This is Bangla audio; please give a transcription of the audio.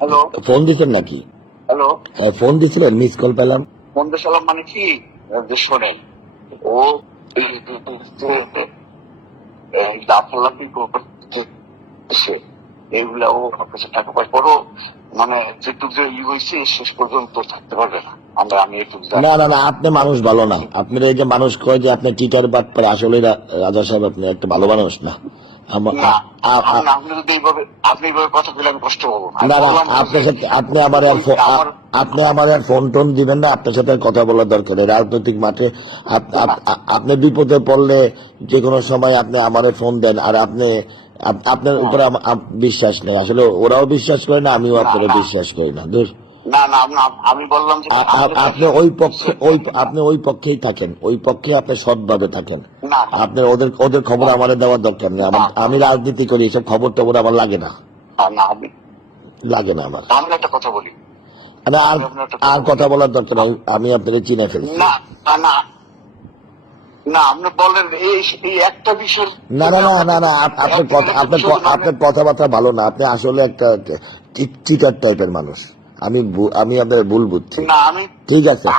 হ্যালো, ফোন দিচ্ছেন নাকি? হ্যালো, ফোন দিছিলেন, মিস কল পেলাম। বন্ধু সালাম মানে কি যে শোনেন, ও লাফালাফি করছে, এগুলা ও কাছে টাকা পয়সা বড়, মানে যেটুক যে হয়েছে শেষ পর্যন্ত থাকতে পারবে না। আমি একটু না না না, আপনি মানুষ ভালো না। আপনি এই যে মানুষ কয় যে আপনি টিচার বাট পারে, আসলে রাজা সাহেব আপনি একটা ভালো মানুষ না। না, আপনি যদি আপনি এইভাবে কথা বলে আমি কষ্ট পাবো। না না, আপনার সাথে আপনি আপনি আমার আর ফোন টোন দিবেন না। আপনার সাথে কথা বলার দরকার নেই রাজনৈতিক মাঠে। আপনি বিপদে পড়লে যে কোনো সময় আপনি আমারে ফোন দেন, আর আপনার উপরে বিশ্বাস নেই। আসলে ওরাও বিশ্বাস করে না, আমিও আপনারা বিশ্বাস করি না। না না, আমি বললাম যে আপনি আপনি ওই পক্ষেই থাকেন, ওই পক্ষে আপনি সৎভাবে থাকেন। আপনি ওদের খবর আমার দেওয়ার দরকার নেই। আমি রাজনীতি করি, এসব খবর টবর আমার লাগে না, লাগে না আমার। আমি একটা কথা বলি, আর কথা বলার দরকার নেই, আমি আপনাকে চিনে ফেলছি। না না না, আপনি বলেন এই একটা বিষয়। না না না না না, আপনার কথাবার্তা ভালো না। আপনি আসলে একটা চিটার টাইপের মানুষ। আমি আপনার ভুল বুঝছি। না, আমি ঠিক আছে।